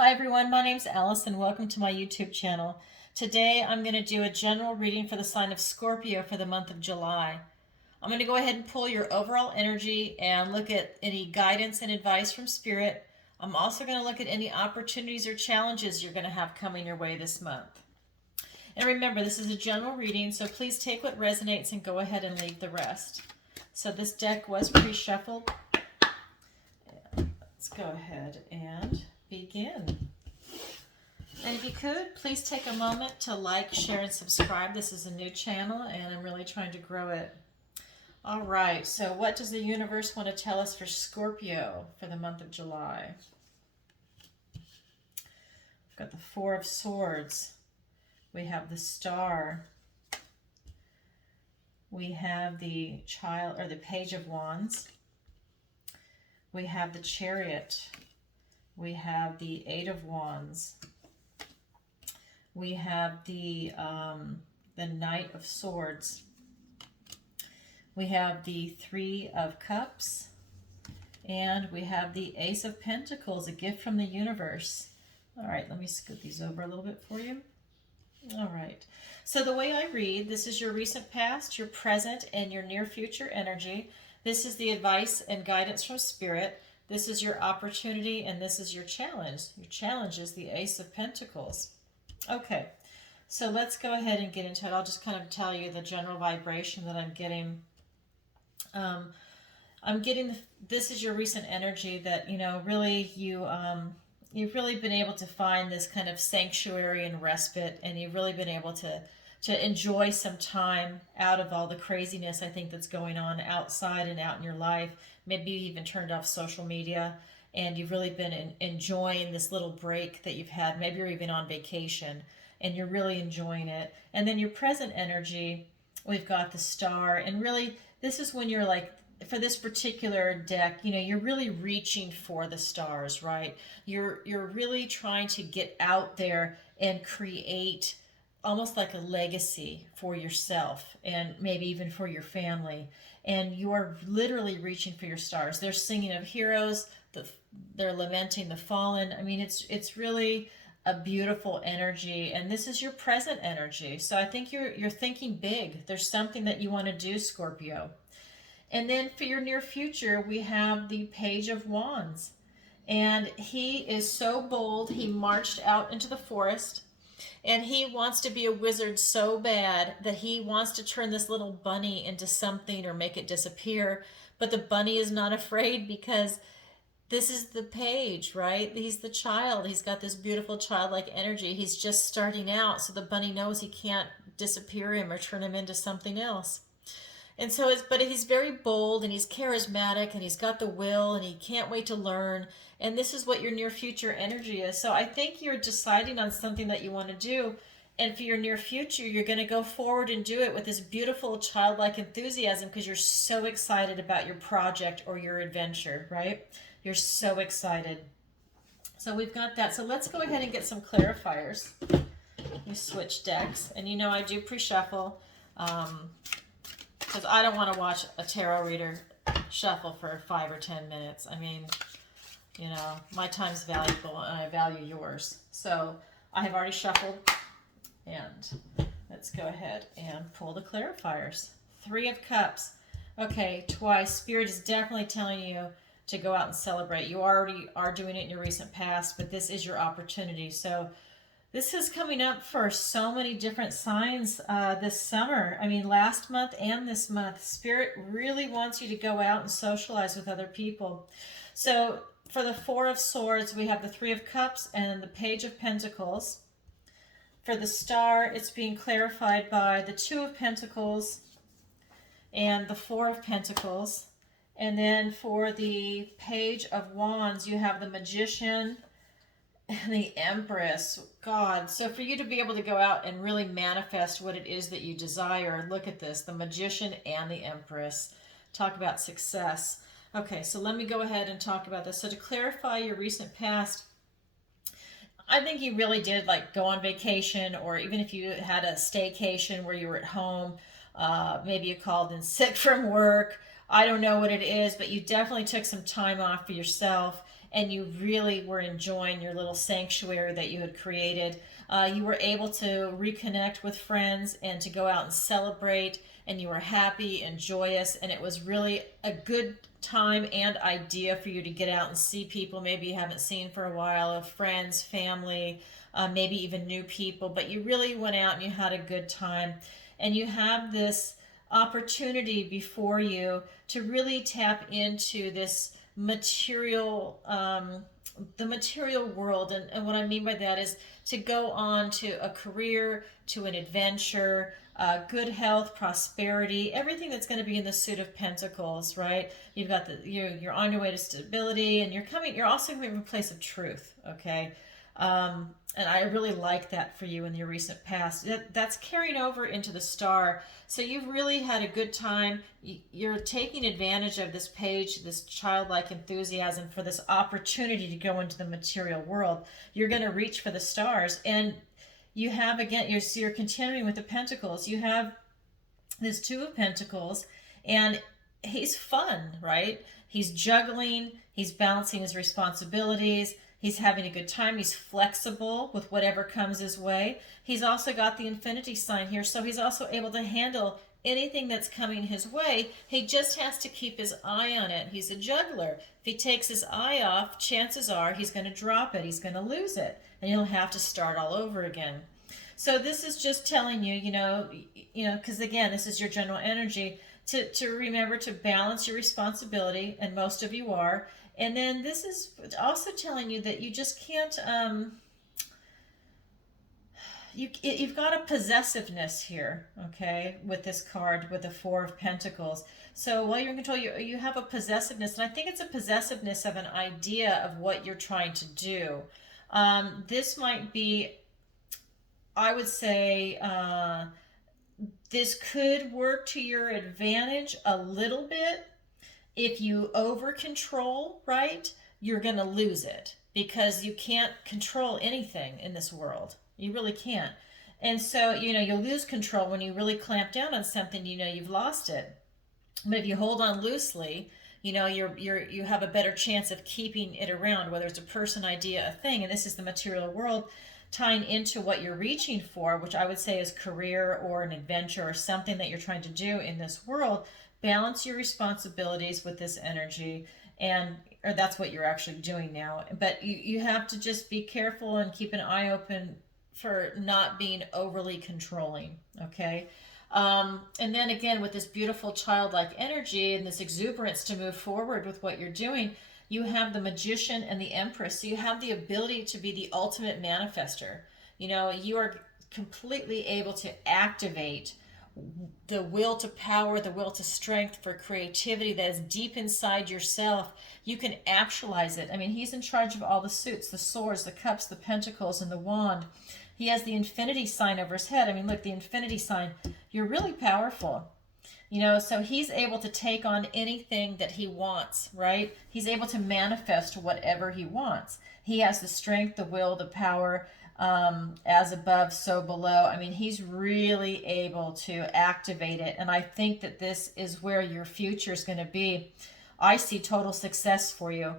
Hi everyone, my name's Alice and welcome to my YouTube channel. Today I'm going to do a general reading for the sign of Scorpio for the month of July. I'm going to go ahead and pull your overall energy and look at any guidance and advice from Spirit. I'm also going to look at any opportunities or challenges you're going to have coming your way this month. And remember, this is a general reading, so please take what resonates and go ahead and leave the rest. So this deck was pre-shuffled. Let's go ahead and begin. And if you could, please take a moment to like, share, and subscribe. This is a new channel, and I'm really trying to grow it. All right, so what does the universe want to tell us for Scorpio for the month of July? We've got the Four of Swords. We have the Star. We have the Child, or the Page of Wands. We have the Chariot. We have the Eight of Wands. We have the Knight of Swords. We have the Three of Cups. And we have the Ace of Pentacles, a gift from the universe. All right, let me scoot these over a little bit for you. All right, so the way I read, this is your recent past, your present, and your near future energy. This is the advice and guidance from Spirit. This is your opportunity, and this is your challenge. Your challenge is the Ace of Pentacles. Okay, so let's go ahead and get into it. I'll just kind of tell you the general vibration that I'm getting. This is your recent energy that, really you've really been able to find this kind of sanctuary and respite, and you've really been able to enjoy some time out of all the craziness I think that's going on outside and out in your life. Maybe you even turned off social media and you've really been enjoying this little break that you've had. Maybe you're even on vacation and you're really enjoying it. And then your present energy, we've got the Star, and really this is when you're like, for this particular deck, you're really reaching for the stars, right? You're really trying to get out there and create almost like a legacy for yourself and maybe even for your family. And you're literally reaching for your stars. They're singing of heroes, they're lamenting the fallen. I mean, it's really a beautiful energy, and this is your present energy. So I think you're thinking big. There's something that you want to do, Scorpio. And then for your near future, we have the Page of Wands. And he is so bold, he marched out into the forest, and he wants to be a wizard so bad that he wants to turn this little bunny into something or make it disappear. But the bunny is not afraid because this is the page, right? He's the child. He's got this beautiful childlike energy. He's just starting out, so the bunny knows he can't disappear him or turn him into something else. And so but he's very bold and he's charismatic and he's got the will and he can't wait to learn. And this is what your near future energy is. So I think you're deciding on something that you want to do. And for your near future, you're going to go forward and do it with this beautiful childlike enthusiasm because you're so excited about your project or your adventure, right? You're so excited. So we've got that. So let's go ahead and get some clarifiers. You switch decks. And I do pre-shuffle. Because I don't want to watch a tarot reader shuffle for 5 or 10 minutes. I mean, my time's valuable and I value yours. So I have already shuffled, and let's go ahead and pull the clarifiers. Three of Cups. Okay, twice. Spirit is definitely telling you to go out and celebrate. You already are doing it in your recent past, but this is your opportunity. So this is coming up for so many different signs this summer. I mean, last month and this month, Spirit really wants you to go out and socialize with other people. So for the Four of Swords, we have the Three of Cups and the Page of Pentacles. For the Star, it's being clarified by the Two of Pentacles and the Four of Pentacles. And then for the Page of Wands, you have the Magician and the Empress. God, so for you to be able to go out and really manifest what it is that you desire, look at this, the Magician and the Empress. Talk about success. Okay, so let me go ahead and talk about this. So to clarify your recent past, I think you really did like go on vacation, or even if you had a staycation where you were at home, maybe you called in sick from work. I don't know what it is, but you definitely took some time off for yourself and you really were enjoying your little sanctuary that you had created. You were able to reconnect with friends and to go out and celebrate, and you were happy and joyous, and it was really a good time and idea for you to get out and see people maybe you haven't seen for a while, of friends, family, maybe even new people, but you really went out and you had a good time. And you have this opportunity before you to really tap into this material, the material world. And what I mean by that is to go on to a career, to an adventure, good health, prosperity, everything that's going to be in the suit of pentacles, right? You've got you're on your way to stability, and you're also coming from a place of truth, okay? And I really like that for you in your recent past. That's carrying over into the star. So you've really had a good time. You're taking advantage of this page, this childlike enthusiasm for this opportunity to go into the material world. You're going to reach for the stars. And you have, again, you're continuing with the pentacles. You have this Two of Pentacles, and he's fun, right? He's juggling, he's balancing his responsibilities, he's having a good time, he's flexible with whatever comes his way. He's also got the infinity sign here, so he's also able to handle anything that's coming his way. He just has to keep his eye on it. He's a juggler. If he takes his eye off, chances are he's going to drop it, he's going to lose it, and he'll have to start all over again. So this is just telling you, because again, this is your general energy, to remember to balance your responsibility, and most of you are. And then this is also telling you that you just can't, you've got a possessiveness here, okay, with this card, with the Four of Pentacles. So while you're in control, you have a possessiveness, and I think it's a possessiveness of an idea of what you're trying to do. This might be, I would say, this could work to your advantage a little bit. If you over control, right, you're going to lose it, because you can't control anything in this world. You really can't. And so, you'll lose control when you really clamp down on something, you've lost it. But if you hold on loosely, you have a better chance of keeping it around, whether it's a person, idea, a thing. And this is the material world tying into what you're reaching for, which I would say is career or an adventure or something that you're trying to do in this world. Balance your responsibilities with this energy, or that's what you're actually doing now. But you have to just be careful and keep an eye open for not being overly controlling, okay? And then again, with this beautiful childlike energy and this exuberance to move forward with what you're doing, you have the Magician and the Empress. So you have the ability to be the ultimate manifester. You are completely able to activate the will to power, the will to strength for creativity that is deep inside yourself. You can actualize it. I mean, he's in charge of all the suits, the swords, the cups, the pentacles, and the wand. He has the infinity sign over his head. I mean, look, the infinity sign. You're really powerful. So he's able to take on anything that he wants, right? He's able to manifest whatever he wants. He has the strength, the will, the power, as above, so below. I mean, he's really able to activate it. And I think that this is where your future is going to be. I see total success for you,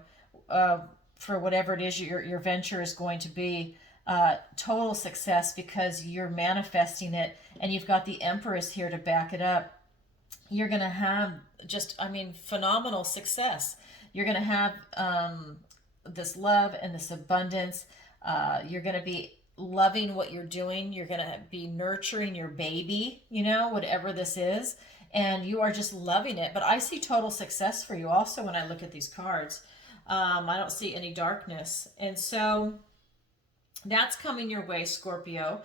for whatever it is your venture is going to be. Total success, because you're manifesting it, and you've got the Empress here to back it up. You're going to have phenomenal success. You're going to have this love and this abundance. You're going to be loving what you're doing. You're going to be nurturing your baby, whatever this is. And you are just loving it. But I see total success for you also when I look at these cards. I don't see any darkness. And so that's coming your way, Scorpio.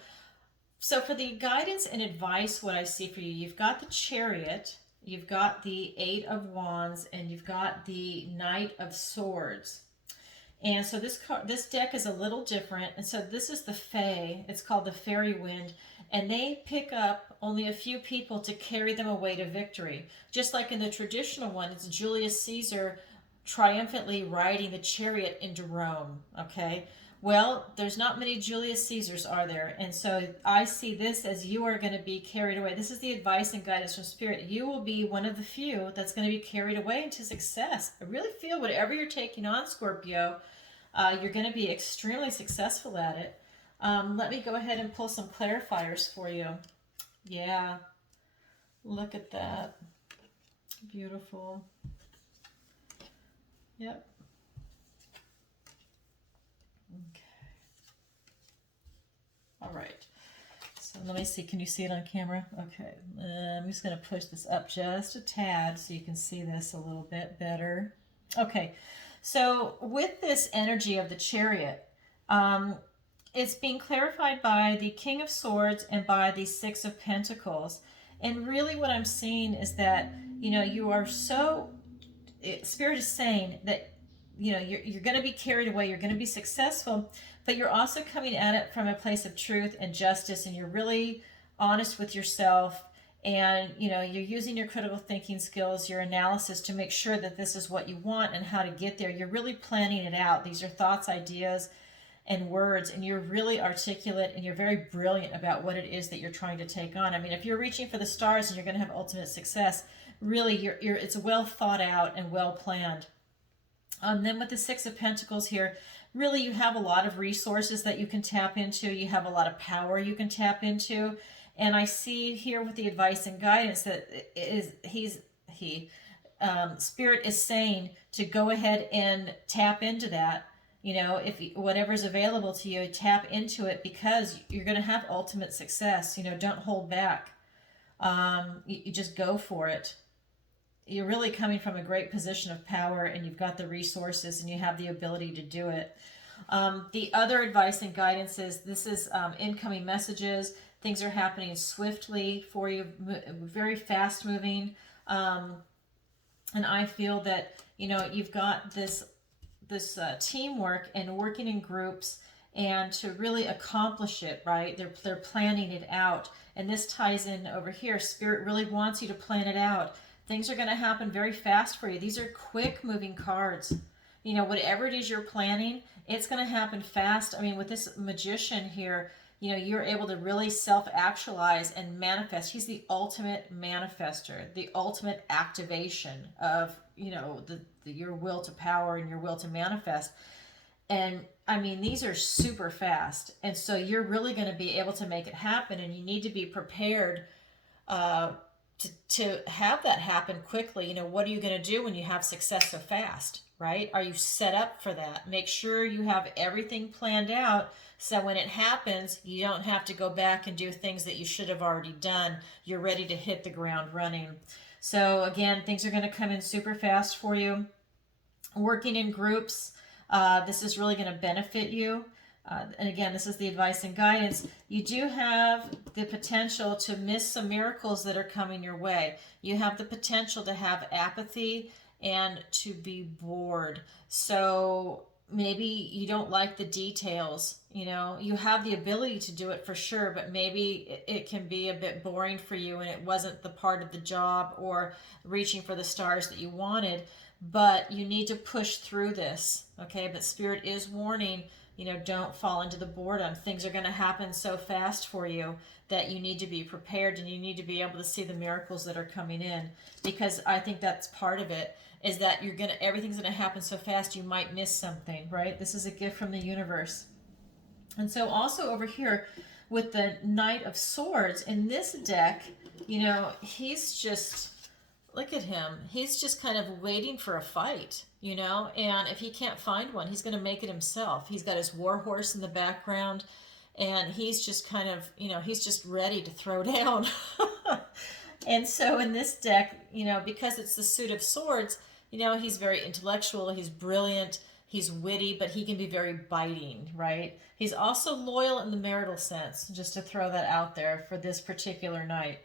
So for the guidance and advice, what I see for you, you've got the Chariot, you've got the Eight of Wands, and you've got the Knight of Swords. And so this deck is a little different. And so this is the Fae. It's called the Fairy Wind. And they pick up only a few people to carry them away to victory. Just like in the traditional one, it's Julius Caesar triumphantly riding the chariot into Rome, okay? Well, there's not many Julius Caesars, are there? And so I see this as you are going to be carried away. This is the advice and guidance from Spirit. You will be one of the few that's going to be carried away into success. I really feel whatever you're taking on, Scorpio, you're going to be extremely successful at it. Let me go ahead and pull some clarifiers for you. Yeah, look at that. Beautiful. Yep. Okay. All right. So let me see. Can you see it on camera? Okay. I'm just going to push this up just a tad so you can see this a little bit better. Okay. So with this energy of the Chariot, it's being clarified by the King of Swords and by the Six of Pentacles. And really what I'm seeing is that, you know, you are so, Spirit is saying that, you know, you're going to be carried away, you're going to be successful, but you're also coming at it from a place of truth and justice, and you're really honest with yourself, and, you know, you're using your critical thinking skills, your analysis to make sure that this is what you want and how to get there. You're really planning it out. These are thoughts, ideas, and words, and you're really articulate, and you're very brilliant about what it is that you're trying to take on. I mean, if you're reaching for the stars and you're going to have ultimate success, really it's well thought out and well planned. Then with the Six of Pentacles here, really you have a lot of resources that you can tap into. You have a lot of power you can tap into. And I see here with the advice and guidance that Spirit is saying to go ahead and tap into that. You know, if whatever's available to you, tap into it, because you're going to have ultimate success. You know, don't hold back. You just go for it. You're really coming from a great position of power, and you've got the resources, and you have the ability to do it. The other advice and guidance is this is incoming messages. Things are happening swiftly for you, very fast moving. And I feel that, you know, you've got this teamwork and working in groups, and to really accomplish it, right? They're planning it out. And this ties in over here. Spirit really wants you to plan it out. Things are going to happen very fast for you. These are quick moving cards. You know, whatever it is you're planning, it's going to happen fast. I mean, with this Magician here, you know, you're able to really self-actualize and manifest. He's the ultimate manifester, the ultimate activation of, you know, your will to power and your will to manifest. And I mean, these are super fast. And so you're really going to be able to make it happen, and you need to be prepared to have that happen quickly. You know, what are you going to do when you have success so fast, right? Are you set up for that? Make sure you have everything planned out, so when it happens, you don't have to go back and do things that you should have already done. You're ready to hit the ground running. So again, things are going to come in super fast for you. Working in groups, this is really going to benefit you. And again, this is the advice and guidance. You do have the potential to miss some miracles that are coming your way. You have the potential to have apathy and to be bored. So maybe you don't like the details. You know, you have the ability to do it for sure, but maybe it can be a bit boring for you, and it wasn't the part of the job or reaching for the stars that you wanted. But you need to push through this, okay? But Spirit is warning, you know, don't fall into the boredom. Things are going to happen so fast for you that you need to be prepared, and you need to be able to see the miracles that are coming in, because I think that's part of it, is that everything's going to happen so fast you might miss something, right? This is a gift from the universe. And so also over here with the Knight of Swords in this deck, you know, he's just, look at him. He's just kind of waiting for a fight, you know, and if he can't find one, he's going to make it himself. He's got his war horse in the background, and he's just kind of, you know, he's just ready to throw down. And so in this deck, you know, because it's the suit of swords, you know, he's very intellectual, he's brilliant, he's witty, but he can be very biting, right? He's also loyal in the marital sense, just to throw that out there for this particular knight.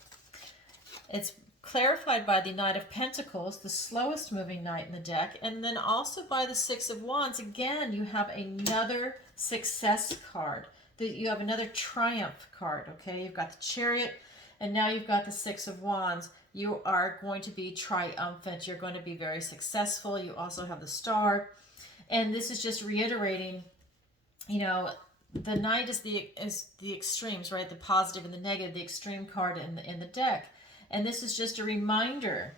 It's clarified by the Knight of Pentacles, the slowest moving knight in the deck, and then also by the Six of Wands. Again, you have another success card. You have another triumph card, okay? You've got the Chariot, and now you've got the Six of Wands. You are going to be triumphant. You're going to be very successful. You also have the Star. And this is just reiterating you know, the Knight is the extremes, right? The positive and the negative, the extreme card in the deck. And this is just a reminder,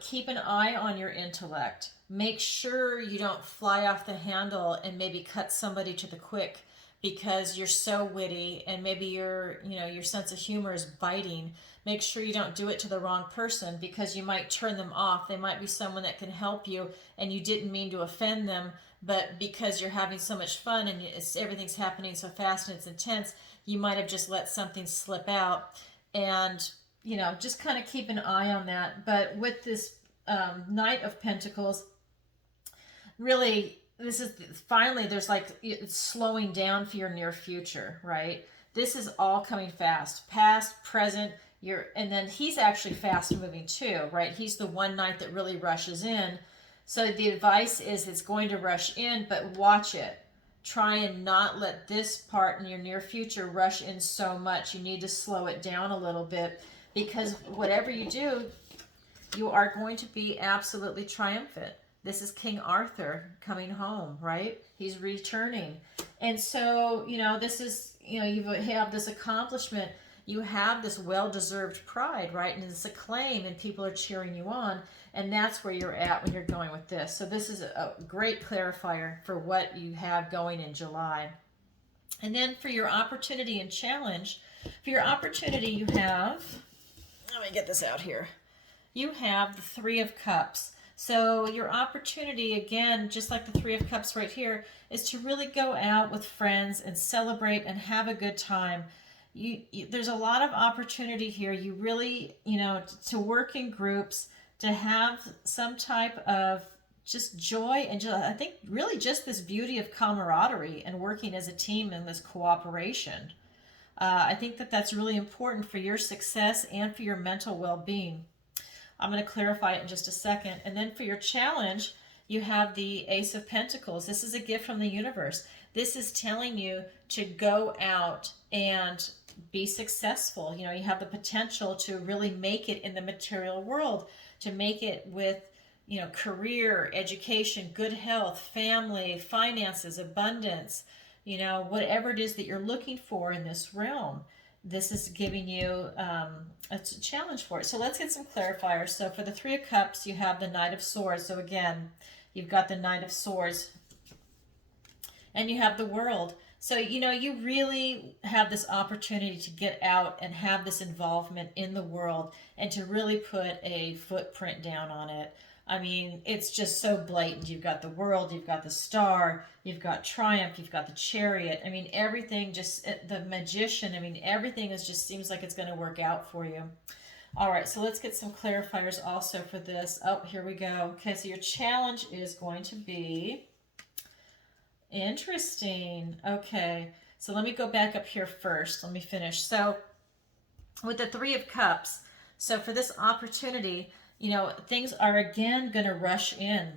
keep an eye on your intellect. Make sure you don't fly off the handle and maybe cut somebody to the quick because you're so witty, and maybe your sense of humor is biting. Make sure you don't do it to the wrong person, because you might turn them off. They might be someone that can help you and you didn't mean to offend them, but because you're having so much fun and everything's happening so fast and it's intense, you might have just let something slip out. And just kind of keep an eye on that. But with this Knight of Pentacles, really, this is finally, there's like, it's slowing down for your near future, right? This is all coming fast, past, present. And then he's actually fast moving too, right? He's the one Knight that really rushes in. So the advice is, it's going to rush in, but watch it. Try and not let this part in your near future rush in so much. You need to slow it down a little bit, because whatever you do, you are going to be absolutely triumphant. This is King Arthur coming home, right? He's returning. And so, this is, you have this accomplishment. You have this well-deserved pride, right? And this acclaim, and people are cheering you on. And that's where you're at when you're going with this. So this is a great clarifier for what you have going in July. And then for your opportunity and challenge, for your opportunity, you have, let me get this out here. You have the Three of Cups. So your opportunity, again, just like the Three of Cups right here, is to really go out with friends and celebrate and have a good time. There's a lot of opportunity here. You really, to work in groups, to have some type of just joy, and I think really just this beauty of camaraderie and working as a team and this cooperation. I think that that's really important for your success and for your mental well-being. I'm going to clarify it in just a second. And then for your challenge, you have the Ace of Pentacles. This is a gift from the universe. This is telling you to go out and be successful. You have the potential to really make it in the material world, to make it with, career, education, good health, family, finances, abundance, whatever it is that you're looking for in this realm. This is giving you a challenge for it. So let's get some clarifiers. So for the Three of Cups, you have the Knight of Swords. So again, you've got the Knight of Swords. And you have the World. So, you really have this opportunity to get out and have this involvement in the world and to really put a footprint down on it. I mean, it's just so blatant. You've got the World, you've got the Star, you've got Triumph, you've got the Chariot. I mean, everything just, the Magician, I mean, everything just seems like it's going to work out for you. All right, so let's get some clarifiers also for this. Oh, here we go. Okay, so your challenge is going to be... Interesting. Okay, so let me go back up here first. Let me finish. So with the Three of Cups, so for this opportunity, things are again going to rush in.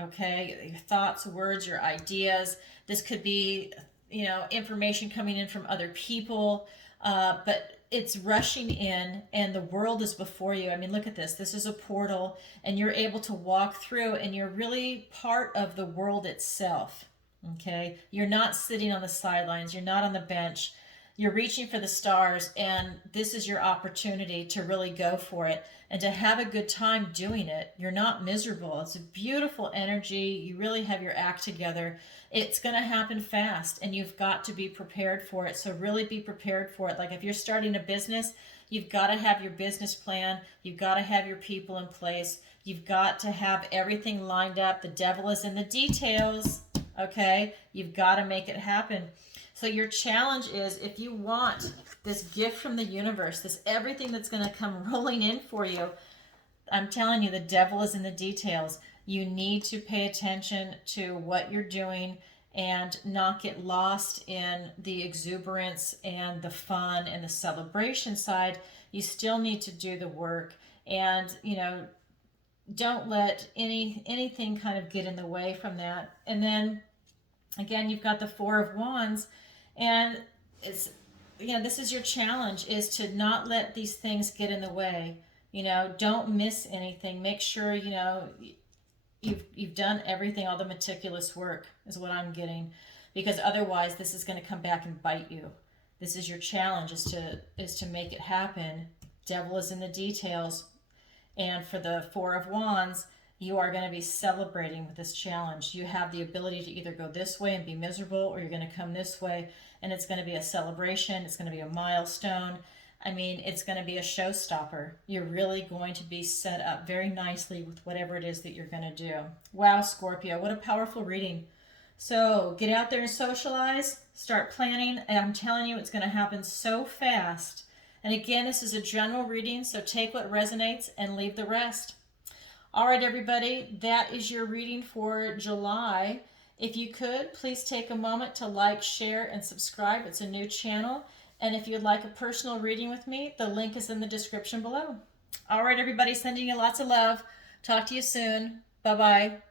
Okay, your thoughts, words, your ideas. This could be, information coming in from other people, but it's rushing in, and the world is before you. I mean, look at this. This is a portal, and you're able to walk through, and you're really part of the world itself. Okay, you're not sitting on the sidelines, you're not on the bench, you're reaching for the stars, and this is your opportunity to really go for it and to have a good time doing it. You're not miserable. It's a beautiful energy. You really have your act together. It's going to happen fast, and you've got to be prepared for it. So really be prepared for it. Like if you're starting a business, you've got to have your business plan. You've got to have your people in place. You've got to have everything lined up. The devil is in the details. Okay, you've got to make it happen. So your challenge is, if you want this gift from the universe, this everything that's going to come rolling in for you, I'm telling you, the devil is in the details. You need to pay attention to what you're doing and not get lost in the exuberance and the fun and the celebration side. You still need to do the work, and don't let anything kind of get in the way from that. And then again, you've got the Four of Wands, and it's, this is your challenge, is to not let these things get in the way. Don't miss anything. Make sure, you've done everything, all the meticulous work is what I'm getting. because otherwise this is going to come back and bite you. This is your challenge, is to make it happen. Devil is in the details. And for the Four of Wands, you are going to be celebrating with this challenge. You have the ability to either go this way and be miserable, or you're going to come this way and it's going to be a celebration. It's going to be a milestone. I mean, it's going to be a showstopper. You're really going to be set up very nicely with whatever it is that you're going to do. Wow, Scorpio, what a powerful reading. So get out there and socialize. Start planning. And I'm telling you, it's going to happen so fast. And again, this is a general reading, so take what resonates and leave the rest. All right, everybody, that is your reading for July. If you could, please take a moment to like, share, and subscribe. It's a new channel. And if you'd like a personal reading with me, the link is in the description below. All right, everybody, sending you lots of love. Talk to you soon. Bye-bye.